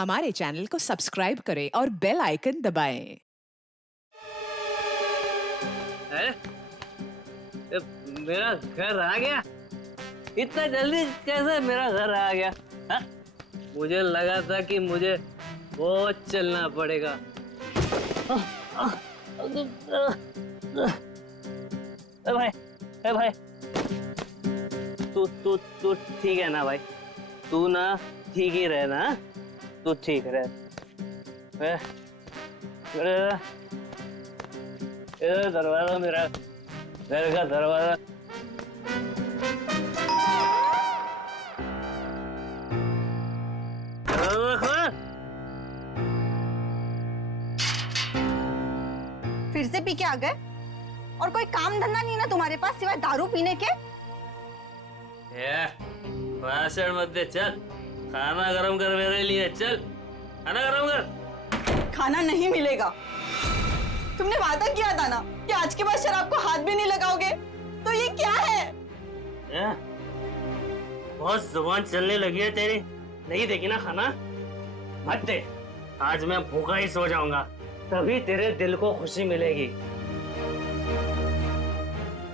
हमारे चैनल को सब्सक्राइब करें और बेल आइकन दबाएं। है? मेरा घर आ गया? इतना जल्दी कैसे मेरा घर आ गया? हा? मुझे लगा था कि मुझे बहुत चलना पड़ेगा। भाई तू तू तू ठीक है ना भाई? तू ना ठीक ही रहे ना? तू ठीक रहे। इधर दरवाजा, मेरा घर का दरवाजा। फिर से पी के आ गए? और कोई काम धंधा नहीं ना तुम्हारे पास सिवाय दारू पीने के? भाषण मत दे, चल खाना गरम कर मेरे लिए। चल खाना गरम कर। खाना नहीं मिलेगा। तुमने वादा किया था ना कि आज के बाद शराब को हाथ भी नहीं लगाओगे, तो ये क्या है? बहुत जुबान चलने लगी है तेरी। नहीं देगी ना खाना? मत दे। आज मैं भूखा ही सो जाऊंगा, तभी तेरे दिल को खुशी मिलेगी।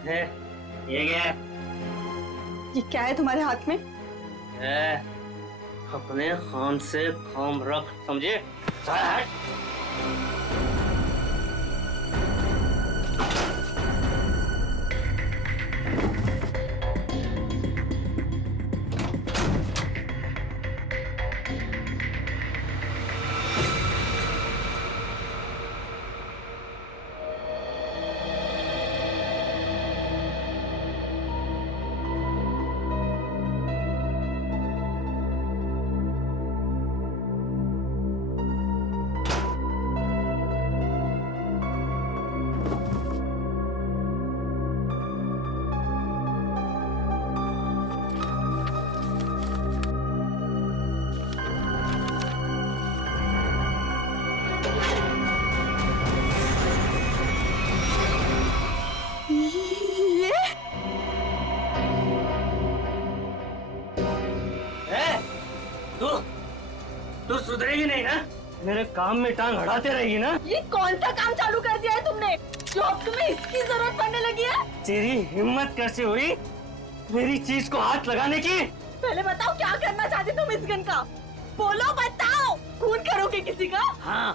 है ये क्या है? ये क्या है तुम्हारे हाथ में? अपने काम से काम रख, समझे? तू सुधरेगी नहीं ना? मेरे काम में टांग अड़ाते रहेगी ना? ये कौन सा काम चालू कर दिया है तुमने जो अब तुम्हें इसकी जरूरत पड़ने लगी है? तेरी हिम्मत कैसे हुई मेरी चीज को हाथ लगाने की? पहले बताओ क्या करना चाहते तुम इस गन का? बोलो, बताओ। खून करोगे किसी का? हाँ,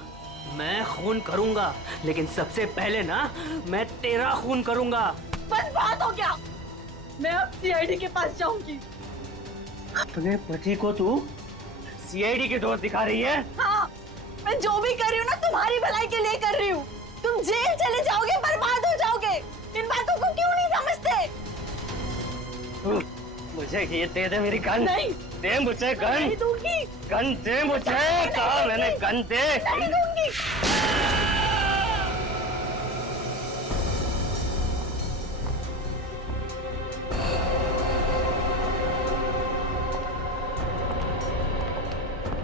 मैं खून करूंगा, लेकिन सबसे पहले ना मैं तेरा खून करूंगा। बस बात हो गया। मैं अब सीआईडी के पास जाऊंगी। अपने पति को तू सीआईडी के दोस्त दिखा रही है? हाँ, मैं जो भी कर रही हूँ ना तुम्हारी भलाई के लिए कर रही हूँ। तुम जेल चले जाओगे, बर्बाद हो जाओगे। इन बातों को क्यों नहीं समझते? मुझे ये दे दे मेरी गन। नहीं दे मुझे गन। नहीं दूंगी। गन दे मुझे। कहा मैंने गन दे। नहीं दूंगी।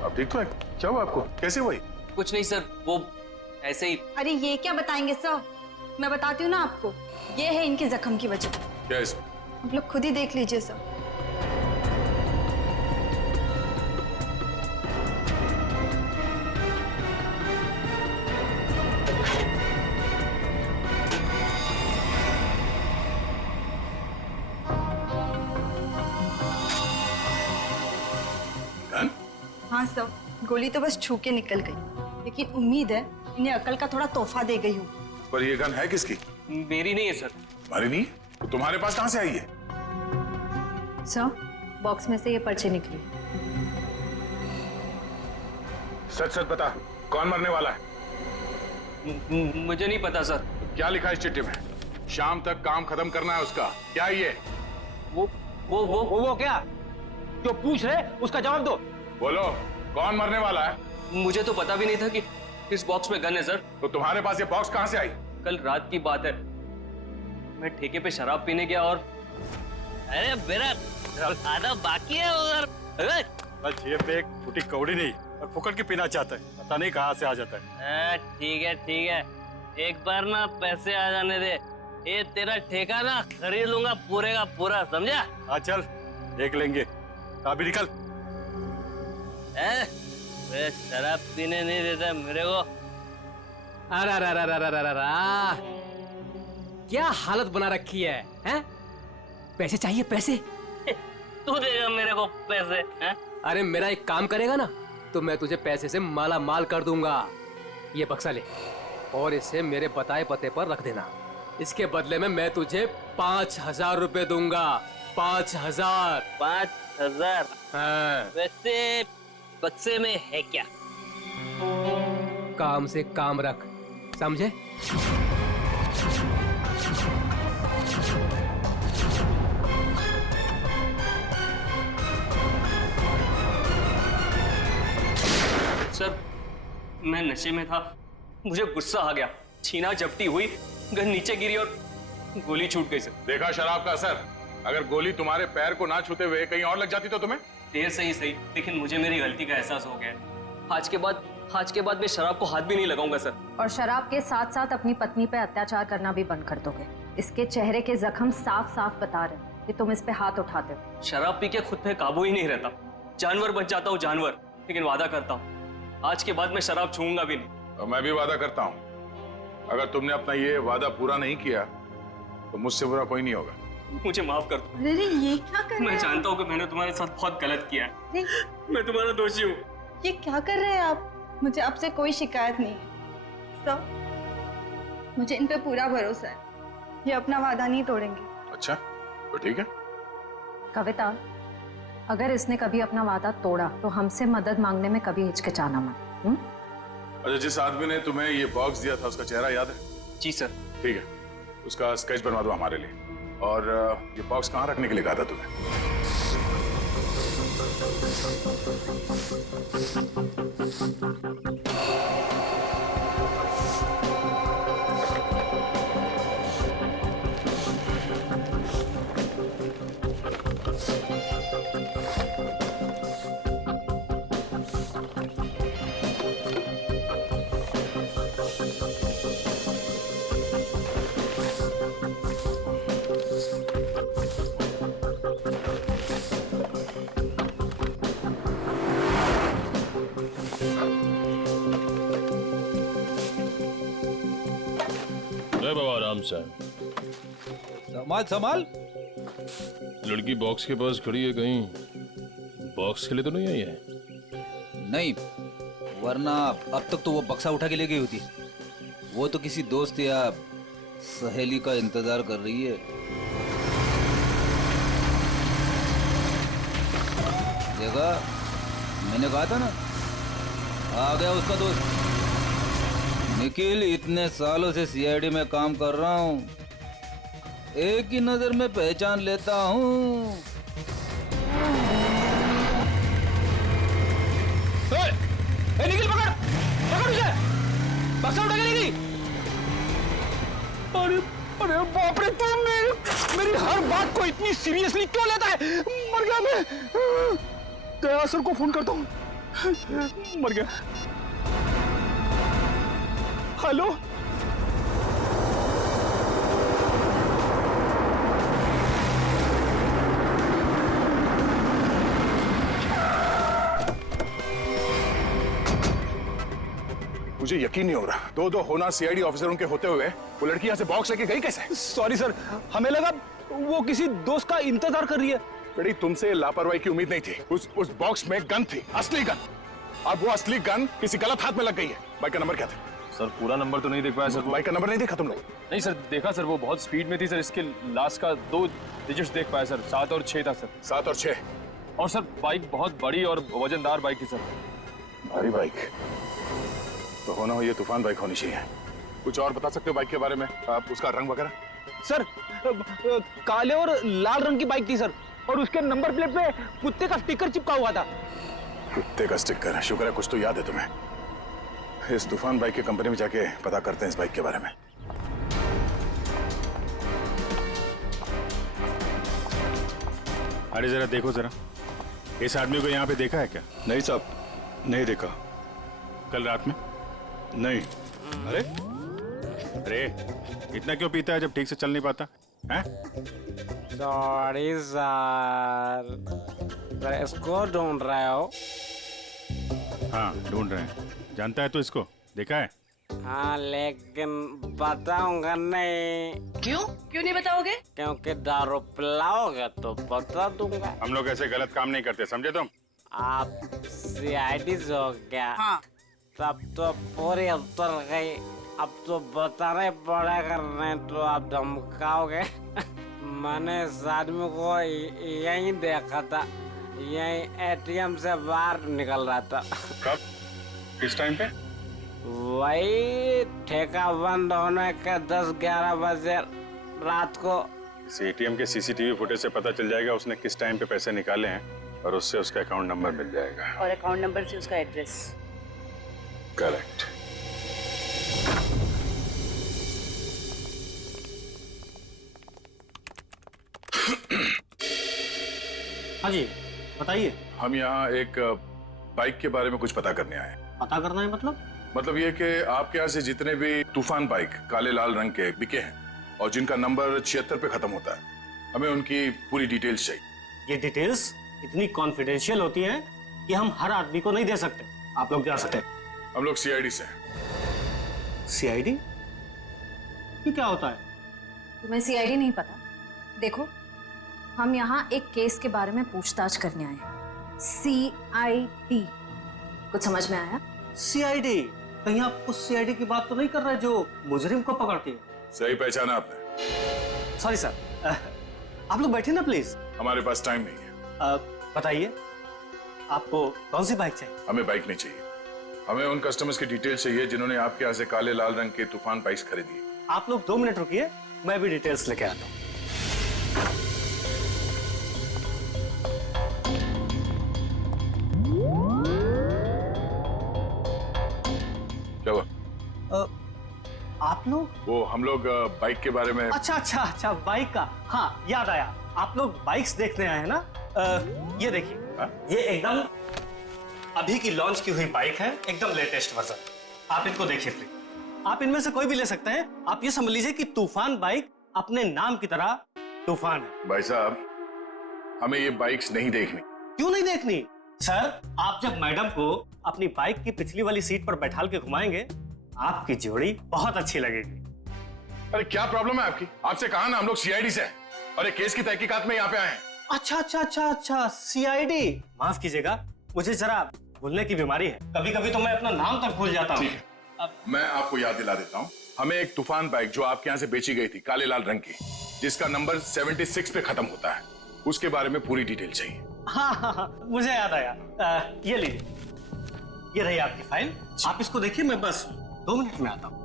अब ठीक तो है? क्या हुआ आपको? कैसे हुई? कुछ नहीं सर, वो ऐसे ही। अरे ये क्या बताएंगे सर? मैं बताती हूँ ना आपको। ये है इनके जख्म की वजह। क्या इसमें? आप लोग खुद ही देख लीजिए सर। गन? हाँ सर, गोली तो बस छू के निकल गई, लेकिन उम्मीद है इन्हें अकल का थोड़ा तोहफा दे गई हूँ। पर ये गन है किसकी? मेरी नहीं है सर। तुम्हारी नहीं? तो तुम्हारे पास कहाँ से आई है? सर, बॉक्स में से ये पर्ची निकली। सच सच बता, कौन मरने वाला है? मुझे नहीं पता सर। क्या लिखा है इस चिट्ठी में? शाम तक काम खत्म करना है उसका। क्या ये? वो क्या जो पूछ रहे उसका जवाब दो। बोलो, कौन मरने वाला है? मुझे तो पता भी नहीं था कि इस बॉक्स में गन है सर। तो तुम्हारे पास ये बॉक्स कहाँ से आई? कल रात की बात है, मैं ठेके पे शराब पीने गया और अरे मेरा आधा बाकी है उधर। बस जेब में एक फूटी कौड़ी नहीं और फुकट की पीना चाहता है, पता नहीं कहाँ से आ जाता है। ठीक है, एक बार ना पैसे आ जाने दे, ये तेरा ठेका ना खरीद लूंगा पूरे का पूरा, समझा? हाँ चल देख लेंगे, अभी निकल। ये शराब पीने नहीं देता मेरे को। अरे अरे अरे अरे अरे अरे, क्या हालत बना रखी है, हैं? पैसे चाहिए, पैसे? तू देगा मेरे को पैसे, हैं? अरे मेरा एक काम करेगा ना तो मैं तुझे पैसे से माला माल कर दूंगा। ये बक्सा ले और इसे मेरे बताए पते पर रख देना। इसके बदले में मैं तुझे 5,000 रुपए दूंगा। 5,000। 5,000? हाँ। वैसे बक्से में है क्या? काम से काम रख, समझे? सर मैं नशे में था, मुझे गुस्सा आ गया, छीना झपटी हुई, गन नीचे गिरी और गोली छूट गई सर। देखा शराब का असर? अगर गोली तुम्हारे पैर को ना छूते हुए कहीं और लग जाती तो तुम्हें? देर से ही सही, लेकिन मुझे मेरी गलती का एहसास हो गया। आज के बाद मैं शराब को हाथ भी नहीं लगाऊंगा सर। और शराब के साथ साथ अपनी पत्नी पे अत्याचार करना भी बंद कर दोगे। इसके चेहरे के जख्म साफ साफ बता रहे हैं कि तुम इस पे हाथ उठाते हो। शराब पी के खुद पे काबू ही नहीं रहता, जानवर बन जाता हूँ जानवर। लेकिन वादा करता हूँ आज के बाद मैं शराब छूऊंगा भी नहीं। और मैं भी वादा करता हूँ अगर तुमने अपना ये वादा पूरा नहीं किया तो मुझसे बुरा कोई नहीं होगा। मुझे माफ कर दो। अरे ये क्या कर रहे मैं हैं? जानता हूँ कि मैंने तुम्हारे साथ बहुत गलत किया है। अरे मैं तुम्हारा दोषी हूँ। ये क्या कर रहे हैं आप? मुझे आपसे कोई शिकायत नहीं है सब, मुझे इन पे पूरा भरोसा है। ये अपना वादा नहीं तोड़ेंगे। अच्छा तो ठीक है। कविता, अगर इसने कभी अपना वादा तोड़ा तो हमसे मदद मांगने में कभी हिचकिचाना मत। अच्छा, जिस आदमी ने तुम्हें ये बॉक्स दिया था उसका चेहरा याद है? जी सर। ठीक है, उसका स्केच बनवा दो हमारे लिए। और ये बॉक्स कहाँ रखने के लिए कहा था तुम्हें? बाबा आराम से। संभाल संभाल। लड़की बॉक्स के पास खड़ी है, कहीं बॉक्स के लिए तो नहीं आई है? नहीं, वरना अब तक तो वो बक्सा उठा के ले गई होती। वो तो किसी दोस्त या सहेली का इंतजार कर रही है। देखा, मैंने कहा था ना, आ गया उसका दोस्त निखिल। इतने सालों से सीआईडी में काम कर रहा हूँ, एक ही नजर में पहचान लेता हूँ। निखिल पकड़ पकड़ उसे, बक्सा उठा के ले गई। अरे अरे बाप रे, तुम मेरी हर बात को इतनी सीरियसली क्यों लेता है? मर गया मैं। दया सर को फोन करता हूँ। मर गया। हेलो, मुझे यकीन नहीं हो रहा, दो होना सीआईडी ऑफिसरों के होते हुए वो लड़की यहाँ से बॉक्स लेके गई कैसे? सॉरी सर, हमें लगा वो किसी दोस्त का इंतजार कर रही है। बेटी, तुमसे लापरवाही की उम्मीद नहीं थी। उस बॉक्स में गन थी, असली गन। अब वो असली गन किसी गलत हाथ में लग गई है। बाइक का नंबर क्या था? सर पूरा नंबर तो नहीं देख पाया सर। बाइक का नंबर नहीं देखा तुम लोग? नहीं सर, देखा सर, वो बहुत स्पीड में थी सर। इसके लास्ट का 2 डिजिट्स देख पाया सर, 7 और 6 था सर। 7 और 6? और सर बाइक बहुत बड़ी और वजनदार बाइक थी सर। भारी बाइक तो होना हो, ये तूफान बाइक होनी चाहिए। कुछ और बता सकते हो बाइक के बारे में? आप उसका रंग वगैरह? सर काले और लाल रंग की बाइक थी सर, और उसके नंबर प्लेट पे कुत्ते का स्टिकर चिपका हुआ था। कुत्ते का स्टिकर? शुक्र है कुछ तो याद है तुम्हें। इस तूफान बाइक की कंपनी में जाके पता करते हैं इस बाइक के बारे में। अरे जरा देखो जरा, इस आदमी को यहाँ पे देखा है क्या? नहीं साहब, नहीं देखा। कल रात में? नहीं। अरे अरे, इतना क्यों पीता है जब ठीक से चल नहीं पाता है? सॉरी सर, इसको ढूंढ रहे हो? हाँ ढूंढ रहे हैं। जानता है तो इसको देखा है? हाँ लेकिन बताऊंगा नहीं। क्यों नहीं बताओगे? क्योंकि दारू पिलाओगे तो बता दूंगा। हम लोग ऐसे गलत काम नहीं करते, समझे तुम? आप सीआईडी हो क्या? हाँ। तब तो पूरी उतर गई। अब तो बताना ही पड़ेगा, नहीं तो आप धमकाओगे। मैंने इस आदमी को यहीं देखा था, यहीं एटीएम से बाहर निकल रहा था। कब? किस टाइम पे? वही ठेका बंद होने के 10-11 बजे रात को। इस एटीएम के सीसीटीवी फुटेज से पता चल जाएगा उसने किस टाइम पे पैसे निकाले हैं और उससे उसका अकाउंट नंबर मिल जाएगा। और अकाउंट नंबर से उसका एड्रेस। करेक्ट। हाँ जी बताइए। हम यहाँ एक बाइक के बारे में कुछ पता करने आए हैं। पता करना है मतलब ये कि आपके यहाँ से जितने भी तूफान बाइक काले लाल रंग के बिके हैं और जिनका नंबर 76 पे खत्म होता है, हमें उनकी पूरी डिटेल्स चाहिए। ये डिटेल्स इतनी कॉन्फिडेंशियल होती हैं कि हम हर आदमी को नहीं दे सकते। आप लोग जा सकते हैं। हम लोग सीआईडी से हैं। सीआईडी? ये क्या होता है? तुम्हें सीआईडी नहीं पता? देखो, हम यहाँ एक केस के बारे में पूछताछ करने आए हैं। सीआईडी, कुछ समझ में आया? सीआईडी? कहीं आप उस सीआईडी की बात तो नहीं कर रहे जो मुजरिम को पकड़ती है? सही पहचाना आपने। सॉरी सर, आप लोग बैठे ना प्लीज। हमारे पास टाइम नहीं है। बताइए आपको कौन सी बाइक चाहिए? हमें बाइक नहीं चाहिए, हमें उन कस्टमर्स की डिटेल्स चाहिए जिन्होंने आपके यहाँ से काले लाल रंग के तूफान बाइक्स खरीदी। आप लोग 2 मिनट रुकिए, मैं भी डिटेल्स लेके आता हूँ। क्या हुआ? आप लोग? वो हम लोग बाइक के बारे में। अच्छा बाइक का, हाँ याद आया। आप लोग बाइक्स देखने आए हैं ना? ये देखिए, ये एकदम अभी की लॉन्च की हुई बाइक है, एकदम लेटेस्ट वर्जन। आप इनको देखिए प्लीज। आप इनमें से कोई भी ले सकते हैं। आप ये समझ लीजिए कि तूफान बाइक अपने नाम की तरह तूफान है। भाई साहब, हमें ये बाइक्स नहीं देखनी। क्यों नहीं देखनी? सर, आप जब मैडम को अपनी बाइक की पिछली वाली सीट पर बैठाल के घुमाएंगे, आपकी जोड़ी बहुत अच्छी लगेगी। अरे क्या प्रॉब्लम है आपकी? आपसे कहा ना हम लोग सीआईडी से हैं और एक केस की तहकीकात में यहाँ पे आए हैं। अच्छा, सीआईडी। माफ कीजिएगा, मुझे जरा भूलने की बीमारी है। कभी कभी तो मैं अपना नाम तक भूल जाता हूँ। ठीक है, मैं आपको याद दिला देता हूँ। हमें एक तूफान बाइक जो आपके यहाँ से बेची गई थी, काले लाल रंग की, जिसका नंबर 76 पे खत्म होता है, उसके बारे में पूरी डिटेल चाहिए। हाँ, मुझे याद आया। ये लीजिए, ये रही आपकी फाइल। आप इसको देखिए, मैं बस 2 मिनट में आता हूँ।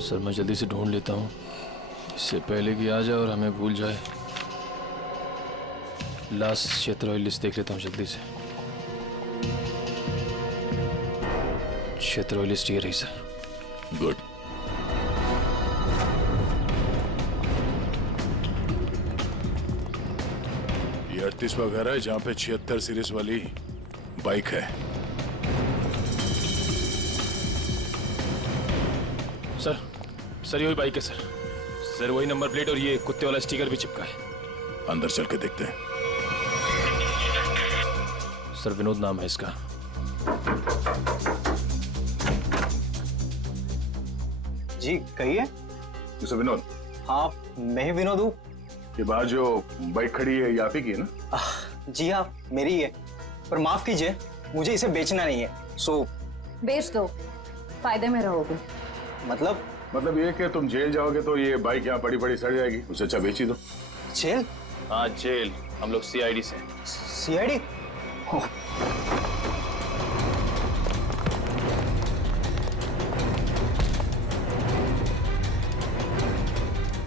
सर मैं जल्दी से ढूंढ लेता हूँ, इससे पहले कि आ जाए और हमें भूल जाए। लास्ट क्षेत्र लिस्ट देख लेता हूँ जल्दी से। क्षेत्र लिस्ट ये रही सर। गुड। ये 38वां घर है जहाँ पे 76 सीरीज वाली बाइक है। सर यही बाइक है सर, वही नंबर प्लेट और ये कुत्ते वाला स्टिकर भी चिपका है। अंदर चल के देखते हैं। सर विनोद नाम है इसका। जी कहिए। मिस्टर विनोद? हाँ, मैं ही विनोद हूँ। ये बाहर जो बाइक खड़ी है ये आप ही की है ना? जी हाँ, मेरी ही है, पर माफ कीजिए, मुझे इसे बेचना नहीं है। सो बेच दो, फायदे में रहोगे। मतलब ये कि तुम जेल जाओगे तो ये बाइक यहाँ पड़ी पड़ी सड़ जाएगी, उससे अच्छा बेच ही दो। जेल? हाँ जेल, हम लोग सीआईडी से। सीआईडी?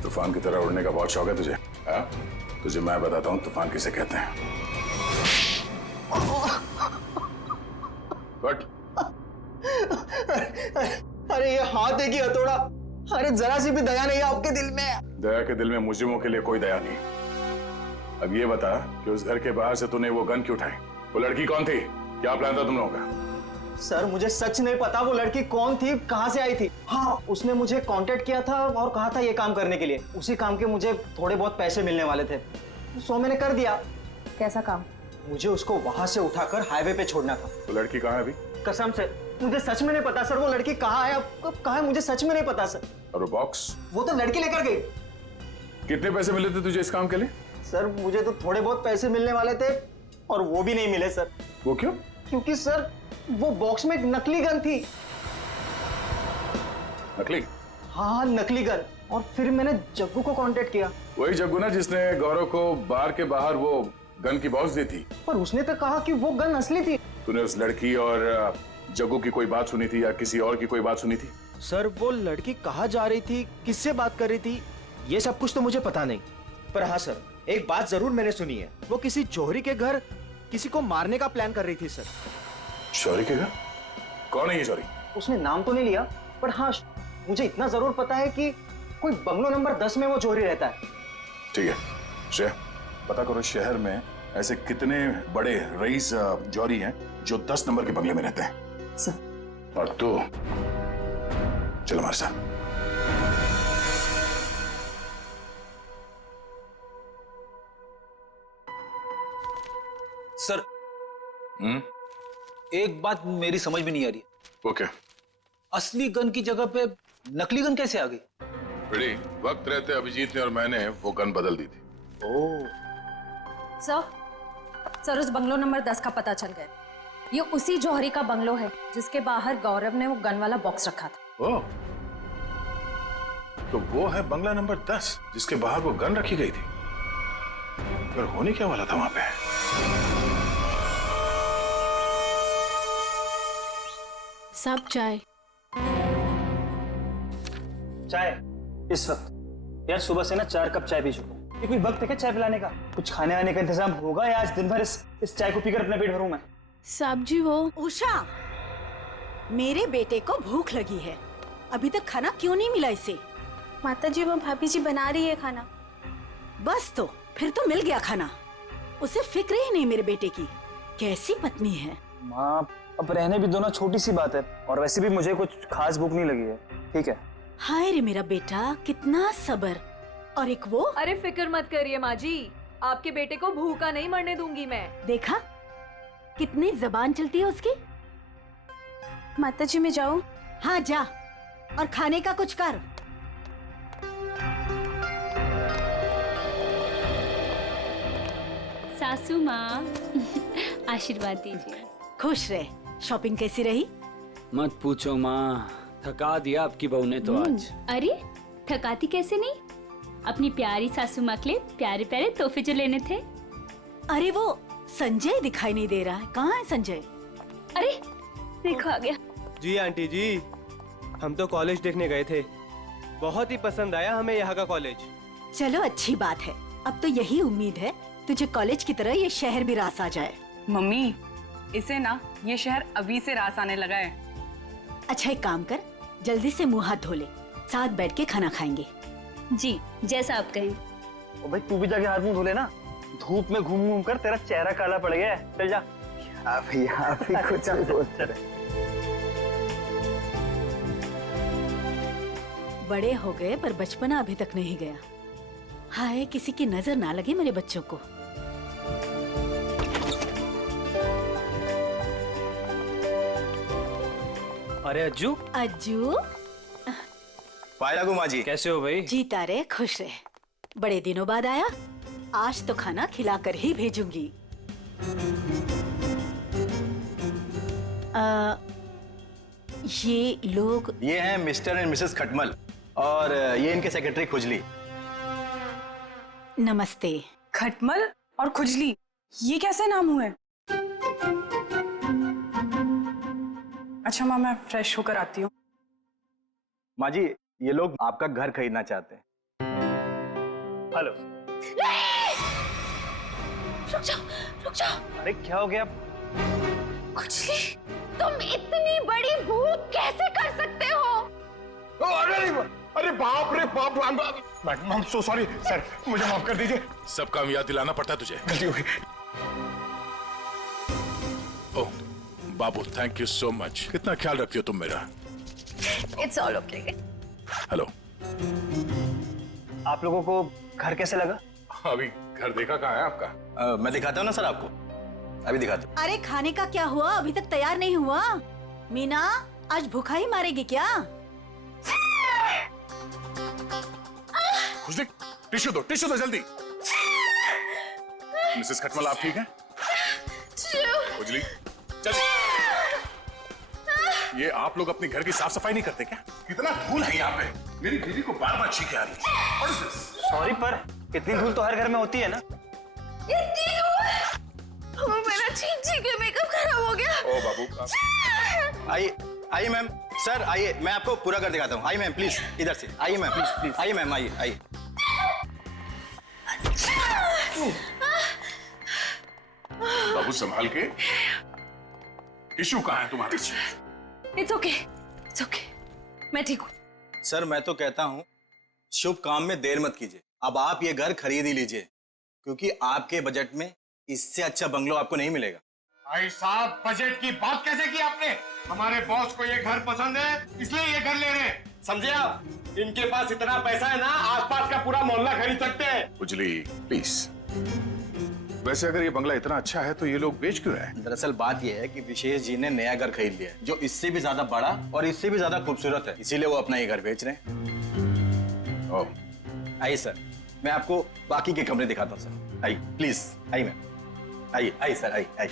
तूफान की तरह उड़ने का बहुत शौक है तुझे? हाँ? तुझे मैं बताता हूँ तूफान किसे कहते हैं। बट अरे ये हाथ है कि हथौड़ा? अरे जरा सी भी दया नहीं है आपके दिल में? दया के दिल में मुजरिमों के लिए कोई दया नहीं। अब ये बता कि उस घर के बाहर से तूने वो गन क्यों उठाई? वो लड़की कौन थी? क्या प्लान था तुम लोगों का? सर मुझे सच नहीं पता वो लड़की कौन थी, कहाँ से आई थी। हाँ, उसने मुझे कांटेक्ट किया था और कहा था ये काम करने के लिए। उसी काम के मुझे थोड़े बहुत पैसे मिलने वाले थे, सो मैंने कर दिया। कैसा काम? मुझे उसको वहां से उठाकर हाईवे पे छोड़ना था। तो लड़की कहाँ है अभी? कसम से मुझे सच में नहीं पता सर, वो लड़की कहाँ है, अब कब कहाँ है, मुझे सच में नहीं पता सर। और वो बॉक्स? वो तो लड़की लेकर गई। कितने पैसे मिले थे तुझे इस काम के लिए? सर मुझे तो थोड़े बहुत पैसे मिलने वाले थे और वो भी नहीं मिले सर। वो क्यों? क्योंकि सर वो बॉक्स में एक नकली गन थी। नकली? हाँ नकली गन। और फिर मैंने जग्गू को कांटेक्ट किया। वही जग्गू ना जिसने गौरव को बार के बाहर वो गन की बॉक्स दी थी। पर उसने तो कहा कि वो गन असली थी। तूने उस लड़की और जग्गू की कोई बात सुनी थी या किसी और की कोई बात सुनी थी? सर वो लड़की कहाँ जा रही थी, किससे बात कर रही थी, ये सब कुछ तो मुझे पता नहीं। पर हाँ सर, एक बात जरूर मैंने सुनी है, वो किसी जौहरी के घर किसी को मारने का प्लान कर रही थी सर। जौहरी के घर? कौन है ये जौहरी? उसने नाम तो नहीं लिया, पर हाँ मुझे इतना जरूर पता है कि कोई बंगलो नंबर 10 में वो जौहरी रहता है। ठीक है श्रेया, पता करो शहर में ऐसे कितने बड़े रईस जौहरी हैं जो 10 नंबर के बंगले में रहते हैं। सर। और तू चल हमारे साथ। सर एक बात मेरी समझ में नहीं आ रही। वो क्या? असली गन की जगह पे नकली गन कैसे आ गई? बड़ी वक्त रहते अभिजीत ने और मैंने वो गन बदल दी थी। सर उस बंगलो नंबर 10 का पता चल गया। ये उसी जौहरी का बंगलो है जिसके बाहर गौरव ने वो गन वाला बॉक्स रखा था। ओह, तो वो है बंगला नंबर 10 जिसके बाहर वो गन रखी गई थी। पर होने क्या वाला था वहां पे? सब चाय। चाय इस वक्त? यार सुबह से ना 4 कप चाय पी चुका हूँ। ये कोई वक्त है क्या चाय पिलाने का? कुछ खाने वाने का इंतजाम होगा या आज दिन भर इस चाय को पीकर अपना पेट भरूं मैं? साहब जी वो उषा, मेरे बेटे को भूख लगी है, अभी तक खाना क्यों नहीं मिला इसे? माता जी वो भाभी जी बना रही है खाना। बस तो फिर तो मिल गया खाना। उसे फिक्र ही नहीं मेरे बेटे की। कैसी पत्नी है। माँ अब रहने भी दो ना, छोटी सी बात है, और वैसे भी मुझे कुछ खास भूख नहीं लगी है। ठीक है। हाय रे मेरा बेटा, कितना सब्र। और एक वो। अरे फिक्र मत करिए माँ जी, आपके बेटे को भूखा नहीं मरने दूंगी मैं। देखा कितनी जबान चलती है उसकी। माता जी मैं जाऊं? हाँ जा, और खाने का कुछ कर। सासू माँ आशीर्वाद दीजिए। खुश रहे। शॉपिंग कैसी रही? मत पूछो माँ, थका दिया आपकी बहू ने तो आज। अरे थकाती कैसे नहीं, अपनी प्यारी सासू माँ के लिए प्यारे प्यारे तोहफे जो लेने थे। अरे वो संजय दिखाई नहीं दे रहा है, कहाँ है संजय? अरे देखो आ गया। जी आंटी जी, हम तो कॉलेज देखने गए थे, बहुत ही पसंद आया हमें यहाँ का कॉलेज। चलो अच्छी बात है, अब तो यही उम्मीद है तुझे कॉलेज की तरह ये शहर भी रास आ जाए। मम्मी इसे ना ये शहर अभी से रास आने लगा है। अच्छा एक काम कर, जल्दी से मुंह हाथ धो ले, साथ बैठ के खाना खाएंगे। जी जैसा आप कहिए। ओ भाई तू भी जाके हाथ मुंह धो ले ना, धूप में घूम घूम कर तेरा चेहरा काला पड़ गया है। चल जा। आप ही कुछ बोलते रहे। बड़े हो गए पर बचपना अभी तक नहीं गया। हाय किसी की नजर ना लगे मेरे बच्चों को। अरे अज्जू। अज्जू पाया गुमा जी, कैसे हो भाई? जीता रहे खुश रहे, बड़े दिनों बाद आया, आज तो खाना खिलाकर ही भेजूंगी। ये लोग? ये हैं मिस्टर एंड मिसेस खटमल, और ये इनके सेक्रेटरी खुजली। नमस्ते। खटमल और खुजली, ये कैसे नाम हुए? अच्छा माँ मैं फ्रेश होकर आती हूँ। माँ जी ये लोग आपका घर खरीदना चाहते हैं। हेलो। रुक जाओ, रुक जाओ। अरे क्या हो गया? खुजली, तुम इतनी बड़ी भूल कैसे कर सकते हो? अरे बाप रे बाप, I am so sorry sir, मुझे माफ कर दीजिए। सब काम याद दिलाना पड़ता है तुझे। गलती हो गई। ओह बाबू, थैंक यू सो मच। कितना ख्याल रखती हो तुम मेरा। It's all okay. हेलो। आप लोगों को घर कैसे लगा? अभी घर देखा कहाँ है आपका? मैं दिखाता हूँ ना सर आपको। अभी दिखाता हूँ। अरे खाने का क्या हुआ? अभी तक तैयार नहीं हुआ। मीना आज भूखा ही मारेगी क्या? खुशली टिश्यू दो जल्दी। मिसेस खटमल आप ठीक हैं? खुजली चल। ये आप लोग अपने घर की साफ सफाई नहीं करते क्या? कितना धूल है यहाँ पे। मेरी बीवी को बार बार छींके आ रही है। सॉरी पर इतनी धूल तो हर घर में होती है ना। मेरा छींक के मेकअप खराब हो गया। ओ बाबू आइए आइए मैम, सर आइए, मैं आपको पूरा कर दिखाता हूँ। आइए मैम प्लीज, इधर से आइए मैम, प्लीज आइए मैम, आइए आइए। बाबू संभाल के। टिश्यू कहाँ है तुम्हारे? इट्स ओके, मैं ठीक हूँ। सर मैं तो कहता हूँ शुभ काम में देर मत कीजिए। अब आप ये घर खरीद ही लीजिए, क्योंकि आपके बजट में इससे अच्छा बंगलो आपको नहीं मिलेगा। भाई साहब बजट की बात कैसे की आपने? हमारे बॉस को ये घर पसंद है, इसलिए ये घर ले रहे हैं, समझे आप? इनके पास इतना पैसा है ना, आसपास का पूरा मोहल्ला खरीद सकते हैं। उजली प्लीज। वैसे अगर ये बंगला इतना अच्छा है तो ये लोग बेच क्यों रहे हैं? दरअसल बात ये है कि विशेष जी ने नया घर खरीद लिया है, जो इससे भी ज्यादा बड़ा और इससे भी ज्यादा खूबसूरत है, इसीलिए वो अपना ये घर बेच रहे हैं। आइए सर, मैं आपको बाकी के कमरे दिखाता हूँ सर। आइए प्लीज, आइए मैम, आइए आइए सर, आइए आइए।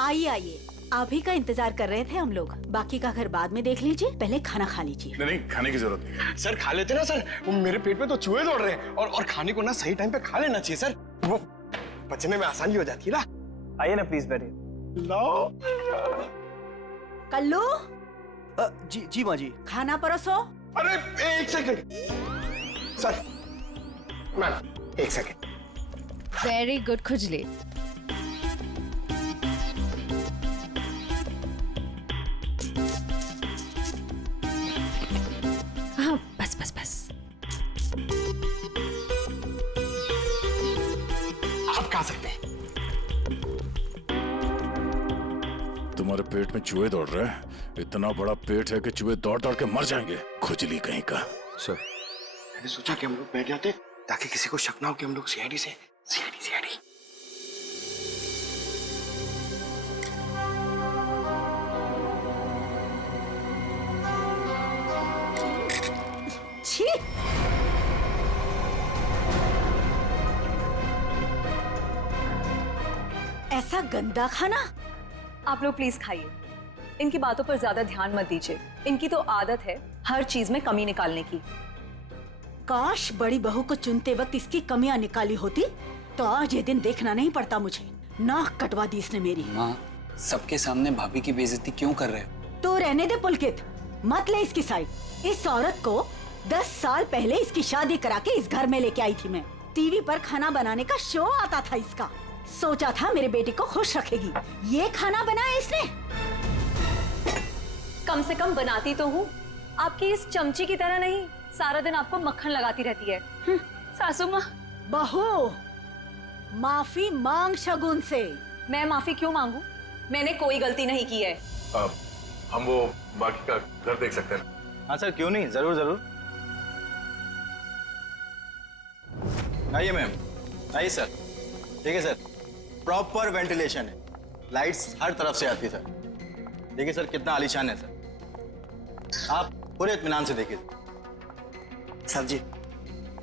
आइए आइए, आप ही का इंतजार कर रहे थे हम लोग। बाकी का घर बाद में देख लीजिए, पहले खाना खा लीजिए। नहीं खाने की जरूरत नहीं है। सर खा लेते ना सर, वो मेरे पेट में तो चूहे दौड़ रहे हैं और खाने को ना सही टाइम पे खा लेना चाहिए सर, वो पचने में आसानी हो जाती है ना। आइए ना प्लीज बैठिए। लो कल्लू। जी माँ जी। खाना परोसो। अरे एक सेकंड सर, मैम एक सेकंड। वेरी गुड खुजली। हाँ बस बस बस। आप खा सकते हैं। तुम्हारे पेट में चूहे दौड़ रहे हैं? इतना बड़ा पेट है कि चूहे दौड़ दौड़ के मर जाएंगे, खुजली कहीं का। सर मैंने सोचा कि हम लोग बैठ जाते ताकि किसी को शक ना हो कि हम लोग सीआईडी से। सीआईडी छी। ऐसा गंदा खाना। आप लोग प्लीज खाइए, इनकी बातों पर ज्यादा ध्यान मत दीजिए। इनकी तो आदत है हर चीज में कमी निकालने की। काश बड़ी बहू को चुनते वक्त इसकी कमियां निकाली होती तो आज ये दिन देखना नहीं पड़ता मुझे। नाक कटवा दी इसने मेरी। माँ, सबके सामने भाभी की बेइज्जती क्यों कर रहे हो? तो रहने दे पुलकित, मत ले इसकी साइड। इस औरत को 10 साल पहले इसकी शादी करा के इस घर में लेके आई थी मैं। टीवी पर खाना बनाने का शो आता था इसका। सोचा था मेरे बेटे को खुश रखेगी, ये खाना बनाया इसने। कम से कम बनाती तो हूँ, आपकी इस चमची की तरह नहीं सारा दिन आपको मक्खन लगाती रहती है। सासू माँ। बहू माफी मांग शगुन से। मैं माफी क्यों मांगू? मैंने कोई गलती नहीं की है। हम वो बाकी का घर देख सकते हैं? हाँ सर, क्यों नहीं, जरूर जरूर। आइए मैम, आइए सर। ठीक है सर, प्रॉपर वेंटिलेशन है, लाइट्स हर तरफ से आती है सर। देखिए सर कितना आलीशान है सर, आप पूरे इत्मीनान से देखिए। साहब जी,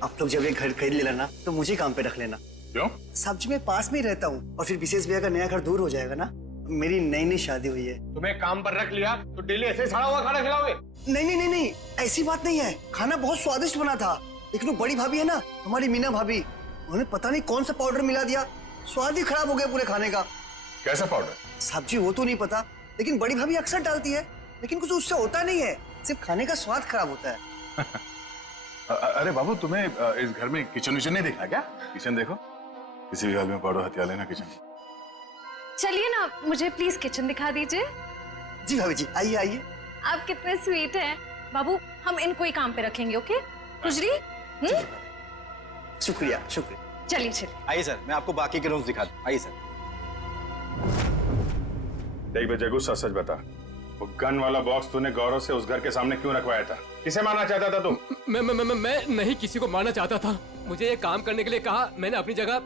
आप लोग जब ये घर खरीद लेना ना तो मुझे काम पे रख लेना। क्यों? साहब जी मैं पास में ही रहता हूँ और फिर विशेष भैया का नया घर दूर हो जाएगा ना। मेरी नई शादी हुई है। तुम्हें काम पर रख लिया तो डेली ऐसे सड़ा हुआ खाना खिलाओगे? नहीं, ऐसी बात नहीं है। खाना बहुत स्वादिष्ट बना था, लेकिन वो बड़ी भाभी है ना, हमारी मीना भाभी, उन्होंने पता नहीं कौन सा पाउडर मिला दिया, स्वाद ही खराब हो गया पूरे खाने का। कैसा पाउडर? साहब जी वो तो नहीं पता, लेकिन बड़ी भाभी अक्सर डालती है, लेकिन कुछ उससे होता नहीं है, सिर्फ खाने का स्वाद खराब होता है। अरे बाबू, तुम्हें इस घर में किचन विचन नहीं देखा क्या? किचन देखो, किसी भी हाल में पाउडर हथिया लेना किचन। चलिए ना, मुझे प्लीज किचन दिखा दीजिए। जी भाभी जी, आइए आइए। आप कितने स्वीट हैं बाबू। हम इनको ही काम पे रखेंगे, ओके? खुजली। शुक्रिया शुक्रिया। चलिए। आइए सर, मैं आपको बाकी के रूम्स दिखा दूं। आइए सर। देख बे जगू, सच सच बता, वो गन वाला बॉक्स तूने गौरव से उस घर के सामने क्यों रखवाया था? किसे मारना चाहता था तुम? मैं नहीं किसी को मारना चाहता था। मुझे ये काम करने के लिए कहा, मैंने अपनी जगह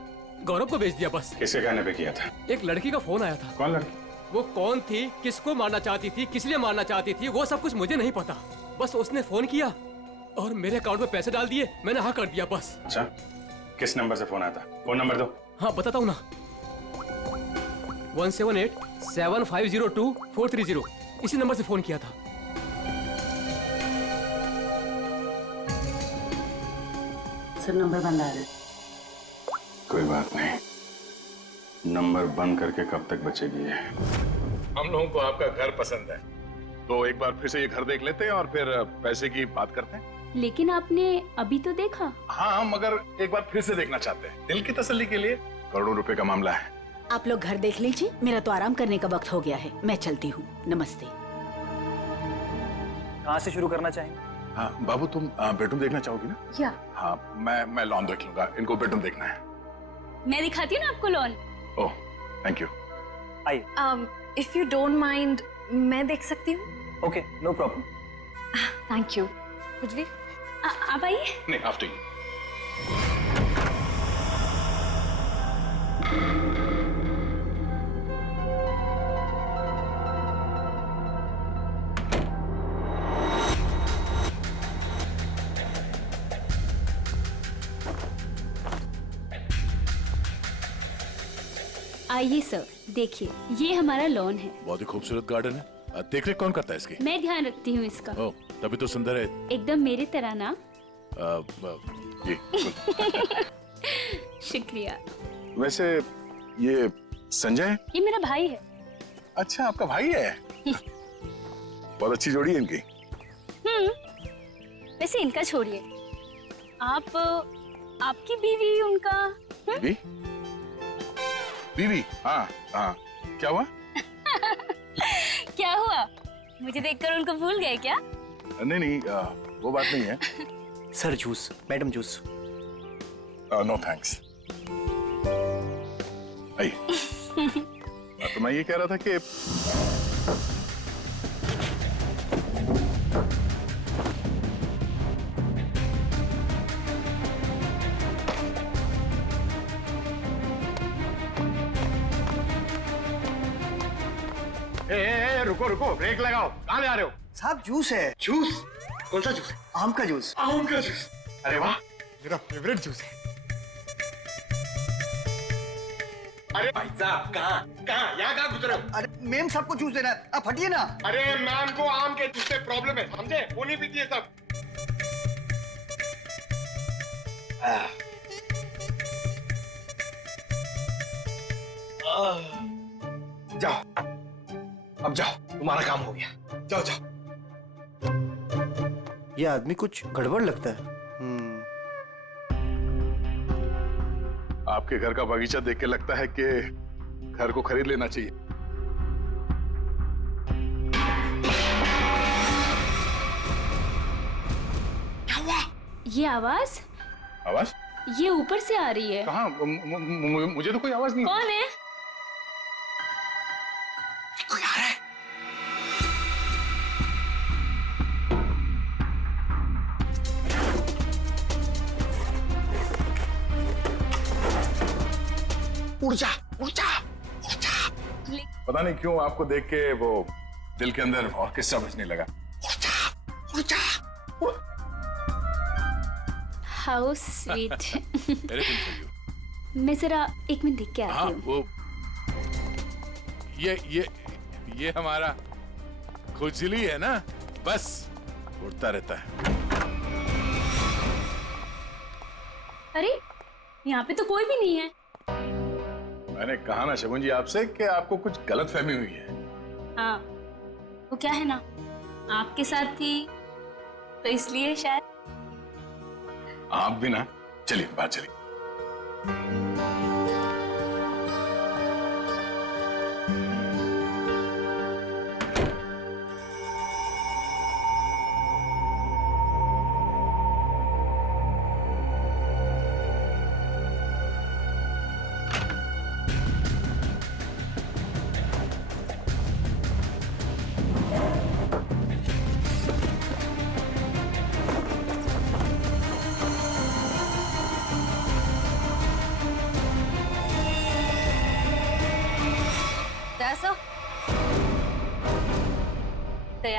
गौरव को भेज दिया बस। किसके कहने पे किया था? एक लड़की का फोन आया था। कौन लड़की? वो कौन थी, किसको मारना चाहती थी, किस लिए मारना चाहती थी, वो सब कुछ मुझे नहीं पता। बस उसने फोन किया और मेरे अकाउंट में पैसे डाल दिए, मैंने हाँ कर दिया बस। अच्छा, किस नंबर से फोन आया था? फोन नंबर दो। हाँ बताता हूँ ना, 178-7502-430, इसी नंबर से फोन किया था। सर नंबर बंद आ रहा है। कोई बात नहीं, नंबर बंद करके कब तक बचेगी ये? हम लोगों को आपका घर पसंद है, तो एक बार फिर से ये घर देख लेते हैं और फिर पैसे की बात करते हैं। लेकिन आपने अभी तो देखा। हाँ, मगर एक बार फिर से देखना चाहते हैं, दिल की तसल्ली के लिए। करोड़ों रुपए का मामला है। आप लोग घर देख लीजिए, मेरा तो आराम करने का वक्त हो गया है, मैं चलती हूँ। नमस्ते। कहाँ से शुरू करना चाहेंगे? हाँ बाबू, तुम बेडरूम देखना चाहोगी ना? या हाँ, मैं लॉन देख लूंगा, इनको बेडरूम देखना है। मैं दिखाती हूँ ना आपको लॉन। Oh thank you. आइए। इफ यू डोंट माइंड, मैं देख सकती हूँ? Okay, no problem. Thank you. खुजली आप आइए। नहीं, आफ्टर यू। आइए सर, देखिए ये हमारा लॉन है। बहुत ही खूबसूरत गार्डन है। देख रेख कौन करता है इसकी? मैं ध्यान रखती हूँ इसका। ओह, तभी तो सुंदर है। एकदम मेरी तरह ना। ये शुक्रिया। वैसे ये संजय? ये मेरा भाई है। अच्छा, आपका भाई है? बहुत अच्छी जोड़ी है इनकी। वैसे इनका छोड़िए, आप आपकी बीवी उनका। बीवी? बीवी? हाँ हाँ, क्या हुआ? क्या हुआ? मुझे देखकर उनको भूल गए क्या? नहीं नहीं, वो बात नहीं है। Sir juice, madam juice. No thanks. तो मैं ये कह रहा था कि रुको रुको, ब्रेक लगाओ। कहाँ ले आ रहे हो? साहब जूस है। जूस? कौन सा जूस है? आम का जूस। आम का जूस? अरे वाह, मेरा फेवरेट जूस है। अरे भाई साहब, कहाँ यहाँ कहाँ गुजरे हो? अरे मैम सबको जूस देना है, आप हटिए ना। अरे मैम को आम के जूस से प्रॉब्लम है, समझे? वो नहीं पीती है सब। जाओ, अब जाओ, तुम्हारा काम हो गया। जाओ जाओ। ये आदमी कुछ गड़बड़ लगता है। आपके घर का बगीचा देख के लगता है कि घर को खरीद लेना चाहिए। क्या हुआ? ये आवाज? आवाज? ये ऊपर से आ रही है। कहाँ? मुझे तो कोई आवाज नहीं। कौन है? कोई आ रहा है। उड़ जा, उड़ जा, उड़ जा। पता नहीं क्यों आपको देख के वो दिल के अंदर और किस्सा बजने लगा। उड़ जा, उड़ जा। How sweet. मैं जरा एक मिनट देख के आती हूँ। वो ये हमारा खुजली है ना, बस उड़ता रहता है। अरे यहाँ पे तो कोई भी नहीं है। मैंने कहा ना शगुन जी आपसे कि आपको कुछ गलत फहमी हुई है। हाँ, वो क्या है ना, आपके साथ थी तो इसलिए शायद। आप भी ना, चलिए बात चलिए।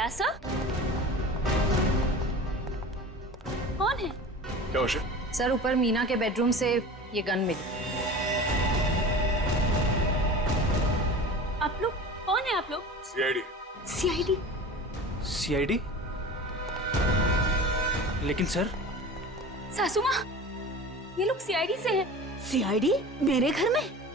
प्यासा? कौन है? क्या उसे? सर ऊपर मीना के बेडरूम से ये गन मिली। आप लोग कौन है? आप लोग सीआईडी। सीआईडी? सीआईडी? लेकिन सर सासू माँ, ये लोग सीआईडी से हैं। सीआईडी मेरे घर में?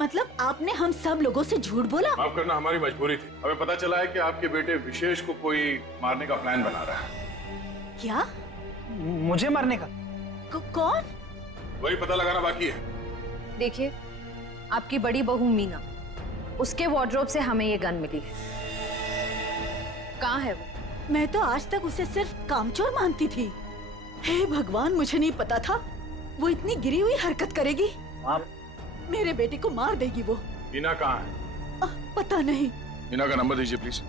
मतलब आपने हम सब लोगों से झूठ बोला? माफ करना, हमारी मजबूरी थी। हमें पता चला है कि आपके बेटे विशेष को कोई मारने का प्लान बना रहा है। क्या? मुझे मारने का? कौन? वही पता लगाना बाकी है। देखिए, आपकी बड़ी बहू मीना, उसके वार्डरोब से हमें ये गन मिली है। कहाँ है वो? मैं तो आज तक उसे सिर्फ कामचोर मानती थी। हे भगवान, मुझे नहीं पता था वो इतनी गिरी हुई हरकत करेगी। आप मेरे बेटे को मार देगी वो। मीना कहाँ है? पता नहीं। मीना का नंबर दीजिए प्लीज।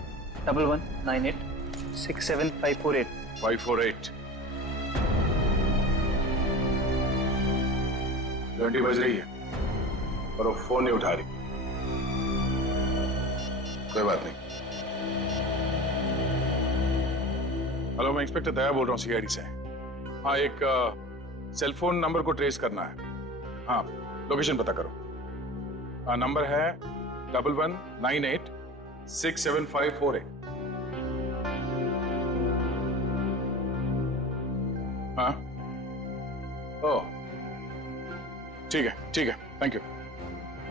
1198675548 548। घंटी बज रही है पर वो फोन नहीं उठा रही। कोई बात नहीं। हेलो, मैं इंस्पेक्टर दया बोल रहा हूँ सीआईडी से। हाँ, एक सेल फोन नंबर को ट्रेस करना है। हाँ, लोकेशन पता करो। नंबर है 1198675548। हाँ, ओह ठीक है, थैंक यू।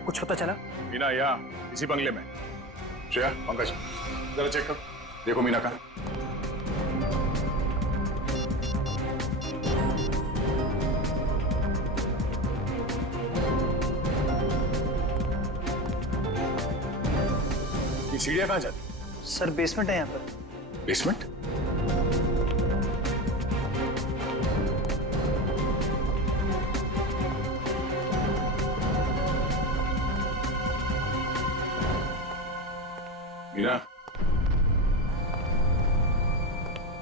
कुछ पता चला? मीना यहाँ इसी बंगले में। श्रेया, पंकज, जरा चेक करो, देखो मीना कहाँ। ये सीढ़ियाँ कहाँ जाती? सर बेसमेंट है यहाँ पर। Basement? Meena,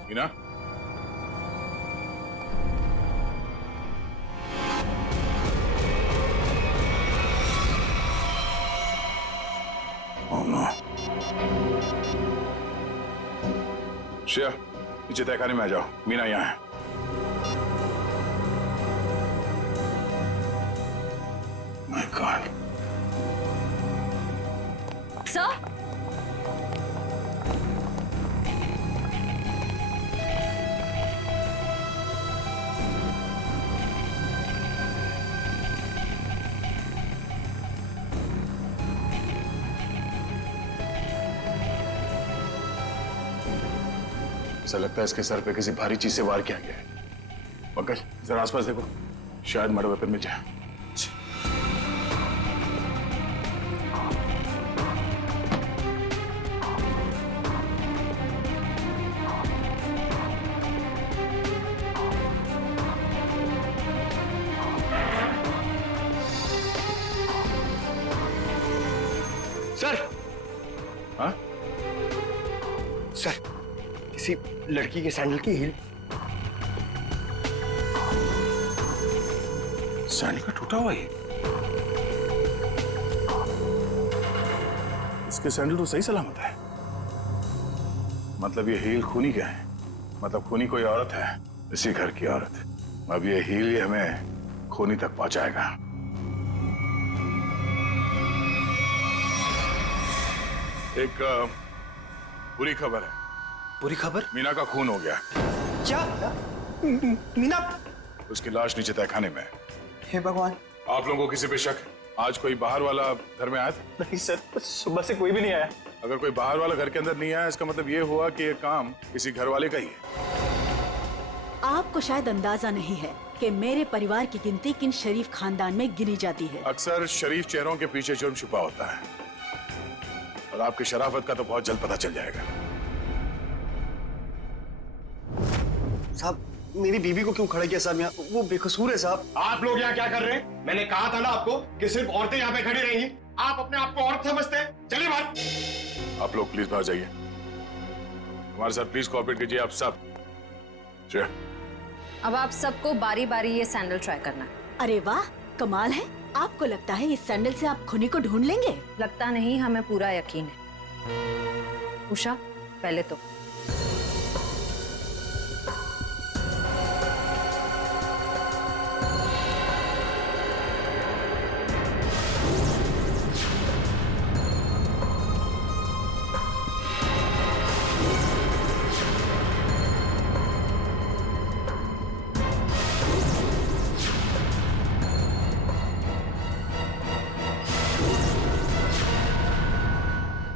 Meena, oh no. Shreya, नीचे तहखाने में आ जाओ, मीना यहाँ है। My God. सर, ऐसा लगता है इसके सर पे किसी भारी चीज से वार किया गया है। पंकज, जरा आसपास देखो, शायद मर्डर वेपन मिल जाए। सर। हाँ? सर, किसी लड़की के सैंडल की हील। सैंडल का टूटा हुआ है। इसके सैंडल तो सही सलामत है। मतलब ये हील खूनी क्या है? मतलब खूनी कोई औरत है, इसी घर की औरत। अब ये हील ही हमें खूनी तक पहुंचाएगा। एक बुरी खबर है। बुरी खबर? मीना का खून हो गया। क्या? मीना? उसकी लाश नीचे तहखाने में है। हे भगवान। आप लोगों को किसी पे शक? आज कोई बाहर वाला घर में आया था? नहीं सर, सुबह से कोई भी नहीं आया। अगर कोई बाहर वाला घर के अंदर नहीं आया, इसका मतलब ये हुआ कि ये काम किसी घर वाले का ही है। आपको शायद अंदाजा नहीं है कि मेरे परिवार की गिनती किन शरीफ खानदान में गिनी जाती है। अक्सर शरीफ चेहरों के पीछे जुर्म छुपा होता है, और आपकी शराफत का तो बहुत जल्द पता चल जाएगा। साहब, मेरी बीवी को क्यों खड़ा किया साहब यहाँ? वो बेकसूर है साहब। आप लोग यहाँ क्या कर रहे हैं? मैंने कहा था ना आपको कि सिर्फ औरतें यहाँ पे खड़ी रहेंगी। आप अपने आप को औरत समझते हैं। चलिए बाहर। आप लोग प्लीज बाहर जाइए। हमारे साथ प्लीज कोऑपरेट कीजिए आप सब। श्रेया, अब आप सबको बारी बारी ये सैंडल ट्राई करना है। अरे वाह, कमाल है। आपको लगता है इस सैंडल से आप खूनी को ढूंढ लेंगे? लगता नहीं, हमें पूरा यकीन है। उषा, पहले तो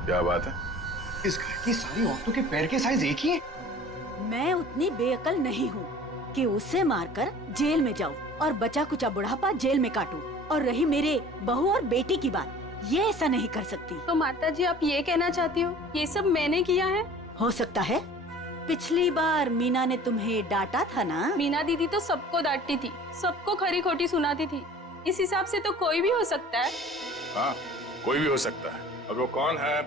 क्या बात है? इस घर की सारी औरतों के पैर के साइज एक ही है। मैं उतनी बेअकल नहीं हूँ कि उसे मारकर जेल में जाऊँ और बचा कुचा बुढ़ापा जेल में काटूं। और रही मेरे बहू और बेटी की बात, ये ऐसा नहीं कर सकती। तो माता जी आप ये कहना चाहती हो ये सब मैंने किया है? हो सकता है। पिछली बार मीना ने तुम्हें डांटा था ना? मीना दीदी तो सबको डांटती थी, सबको खरी खोटी सुनाती थी। इस हिसाब से तो कोई भी हो सकता है। हाँ, कोई भी हो सकता है। अब वो कौन है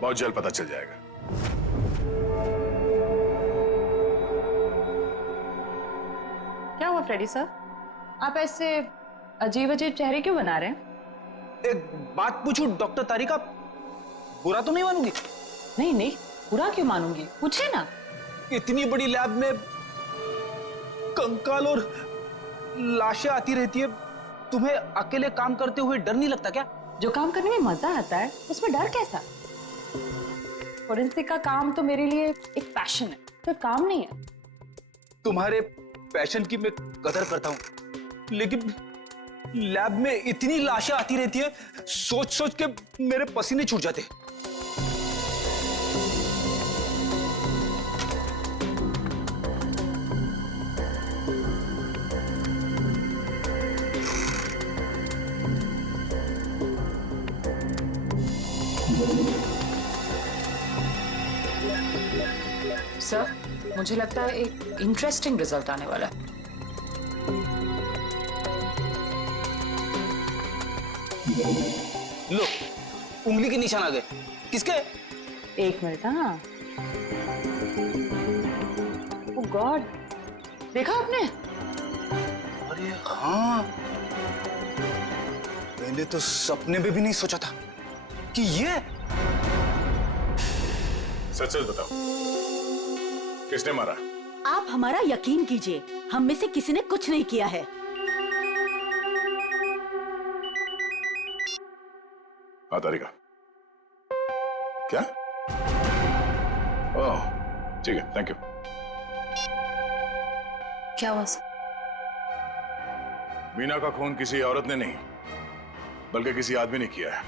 बहुत जल्द पता चल जाएगा। क्या हुआ फ्रेडी सर, आप ऐसे अजीब अजीब चेहरे क्यों बना रहे हैं? एक बात पूछूं डॉक्टर तारिका, बुरा तो नहीं मानूंगी? नहीं नहीं, बुरा क्यों मानूंगी, पूछे ना। इतनी बड़ी लैब में कंकाल और लाशें आती रहती है, तुम्हें अकेले काम करते हुए डर नहीं लगता क्या? जो काम करने में मजा आता है उसमें डर कैसा? फोरेंसिक का काम तो मेरे लिए एक पैशन है, सिर्फ काम नहीं है। तुम्हारे पैशन की मैं कदर करता हूँ, लेकिन लैब में इतनी लाशें आती रहती है, सोच सोच के मेरे पसीने छूट जाते। सर, मुझे लगता है एक इंटरेस्टिंग रिजल्ट आने वाला है। लो, उंगली के निशान आ गए। किसके? एक मिनट। हाँ, ओह गॉड, देखा आपने? अरे हाँ, मैंने तो सपने में भी नहीं सोचा था कि ये। सच सच बताओ, किसने मारा? आप हमारा यकीन कीजिए, हम में से किसी ने कुछ नहीं किया है। हाँ तारिका, क्या? ओह ठीक है, थैंक यू। क्या हुआ सर? मीना का खून किसी औरत ने नहीं बल्कि किसी आदमी ने किया है।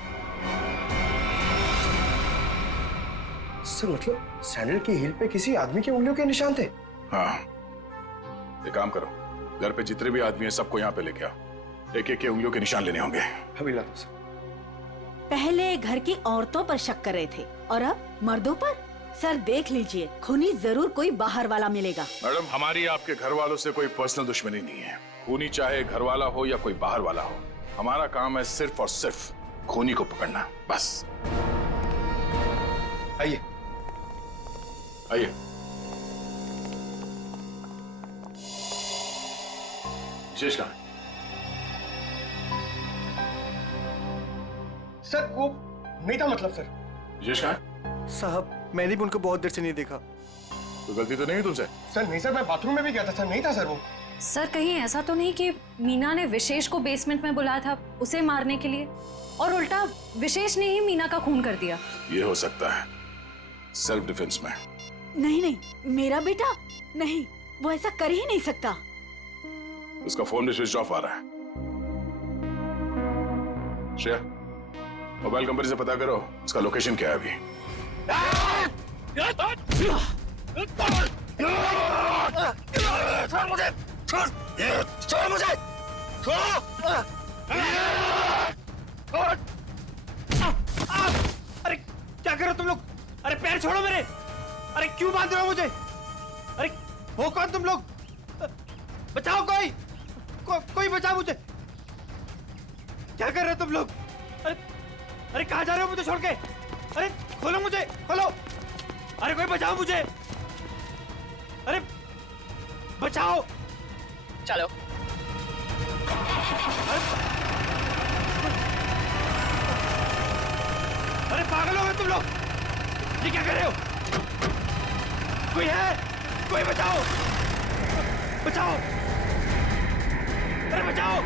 सर मतलब सैंडल की हील पे किसी आदमी की उंगलियों के निशान थे? हाँ, एक काम करो, घर पे जितने भी आदमी हैं सबको यहाँ पे लेके आओ, एक एक के उंगलियों के निशान लेने होंगे। अभी ला दो सर। पहले घर की औरतों पर शक कर रहे थे और अब मर्दों पर। सर देख लीजिए, खूनी जरूर कोई बाहर वाला मिलेगा। मैडम, हमारी आपके घर वालों से कोई पर्सनल दुश्मनी नहीं है। खूनी चाहे घर वाला हो या कोई बाहर वाला हो, हमारा काम है सिर्फ और सिर्फ खूनी को पकड़ना, बस। आइए आइए। विशेष कहाँ है? सर वो नहीं था, मतलब सर। विशेष कहाँ है? साहब मैंने भी उनको बहुत देर से नहीं देखा। तो गलती तो नहीं हुई तुमसे? सर नहीं सर, मैं बाथरूम में भी गया था सर, नहीं था सर वो। सर कहीं ऐसा तो नहीं कि मीना ने विशेष को बेसमेंट में बुलाया था उसे मारने के लिए और उल्टा विशेष ने ही मीना का खून कर दिया? ये हो सकता है, सेल्फ डिफेंस में। नहीं नहीं, मेरा बेटा नहीं, वो ऐसा कर ही नहीं सकता। उसका फोन भी स्विच ऑफ आ रहा है। श्रेया, मोबाइल कंपनी से पता करो उसका लोकेशन क्या है अभी। छोड़ मुझे, छोड़, छोड़ मुझे, छोड़। अरे क्या कर रहे हो तुम लोग? अरे पैर छोड़ो मेरे। अरे क्यों बांध रहे हो मुझे? अरे हो कौन तुम लोग? बचाओ कोई, कोई बचाओ मुझे। क्या कर रहे हो तुम लोग? अरे अरे कहाँ जा रहे हो मुझे छोड़ के? अरे खोलो मुझे, खोलो। अरे कोई बचाओ मुझे। अरे बचाओ। चलो। अरे पागल हो गए तुम लोग, ये क्या कर रहे हो? कोई है? कोई बचाओ, बचाओ। अरे बचाओ।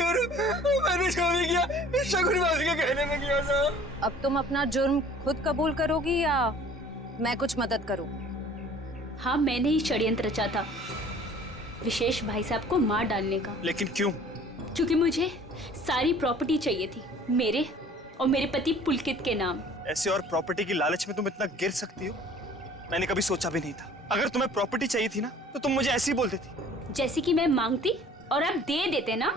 कसूर मैंने जो भी किया शगुन भाभी के कहने में किया साहब। अब तुम अपना जुर्म खुद कबूल करोगी या मैं कुछ मदद करूं? हाँ, मैंने ही षड्यंत्र रचा था विशेष भाई साहब को मार डालने का। लेकिन क्यों? क्योंकि मुझे सारी प्रॉपर्टी चाहिए थी, मेरे और मेरे पति पुलकित के नाम। ऐसे और प्रॉपर्टी की लालच में तुम इतना गिर सकती हो, मैंने कभी सोचा भी नहीं था। अगर तुम्हें प्रॉपर्टी चाहिए थी ना तो तुम मुझे ऐसे ही बोल देती। जैसे कि मैं मांगती और आप दे देते ना।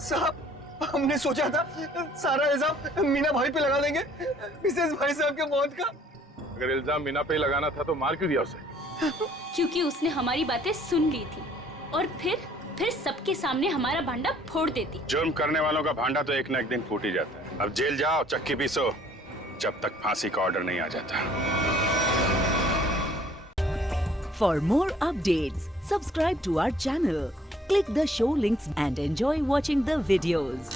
साहब हमने सोचा था सारा इल्जाम मीना भाई पे लगा देंगे, मिसेस भाई साहब के मौत का। अगर इल्जाम मीना पे ही लगाना था तो मार क्यों दिया उसे? क्योंकि उसने हमारी बातें सुन ली थी और फिर सबके सामने हमारा भांडा फोड़ देती। जुर्म करने वालों का भांडा तो एक न एक दिन फूट ही जाता है। अब जेल जाओ, चक्की पीसो, जब तक फांसी का ऑर्डर नहीं आ जाता। For more updates, subscribe to our channel, click the show links and enjoy watching the videos.